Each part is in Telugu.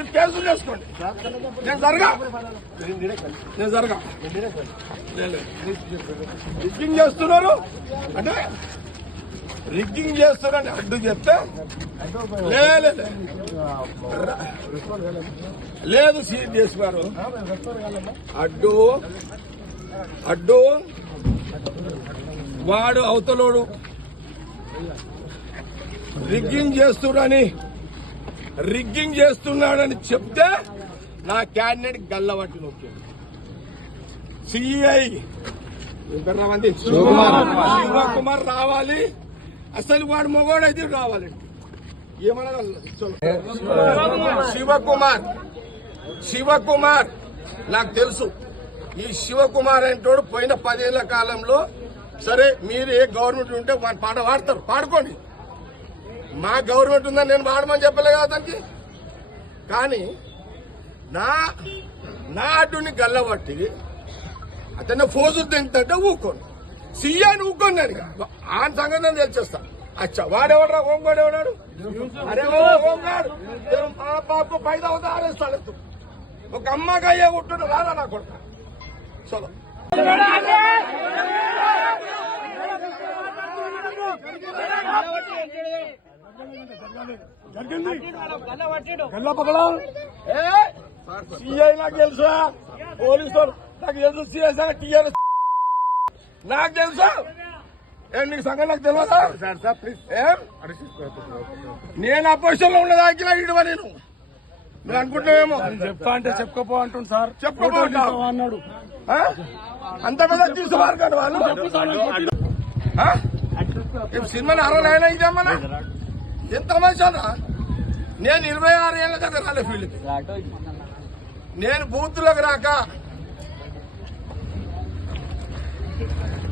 మీరు కేసులు చేసుకోండి నేను జరగా. నేను జరగా. రిగ్గింగ్ చేస్తున్నారు అంటే రిగ్గింగ్ చేస్తున్నారని అడ్డు చెప్తే లేదు సీరియస్ చేసినారు. అడ్డు అడ్డు. వాడు అవతలోడు. రిగ్గింగ్ చేస్తున్నాడని రిగ్గింగ్ చేస్తున్నాడని చెప్తే నా క్యాండిడేట్ గల్లబట్టి నొక్కాడు సిఐ శివకుమార్. రావాలి. అసలు వాడు మొగోడైతే రావాలి. ఏమన్నా శివకుమార్. శివకుమార్. నాకు తెలుసు. ఈ శివకుమార్ అంటోడు పోయిన పదేళ్ళ కాలంలో సరే మీరు ఏ గవర్నమెంట్ ఉంటే వాడి పాట పాడతారు. పాడుకోండి. మా గవర్నమెంట్ ఉందని నేను వాడమని చెప్పలే కదా అతనికి. కానీ నా నా అడ్డుని గల్లబట్టి అతన్ని ఫోజు తింటే ఊకోండి సీఎని ఊకోండి నేను ఆ సంగతి నేను తెలిచేస్తా. అచ్చా వాడెవడరా హోంగాడు ఎవడాడు? అరే ఓ మా పాప పైద అవుతా ఆరేస్తాడు ఒక అమ్మగా ఏ ఉంటున్నా రాదా నా కొడుకు? చలో జరిగింది. గల్ల పగలా? ఏ? సిఐ నాకు తెలుసా? పోలీసు నాకు తెలుసు సిఐ సార్ టీఆర్ఎస్ నాకు తెలుసా. ఏం నీకు సంగతి నాకు తెలియదా ఏం? నేను అపోజిషన్లో ఉన్నది ఆకిలా ఇడవ నేను? మీరు అనుకుంటున్నావేమో? చెప్తా అంటే చెప్పుకోపో అంటుంది సార్. చెప్పుకోపో అన్నాడు. ఆ? అంత కదా తీసుకోవాలి వాళ్ళు. సినిమాని అరవై నైన్ ఇదేమన్నా ఎంత మంచి నేను ఇరవై ఆరు ఏళ్ళ కదా రాలే ఫీల్డ్కి నేను బూత్లోకి రాక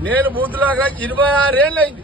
నేను బూత్లోకి రాక ఇరవై ఆరేళ్ళు అయింది.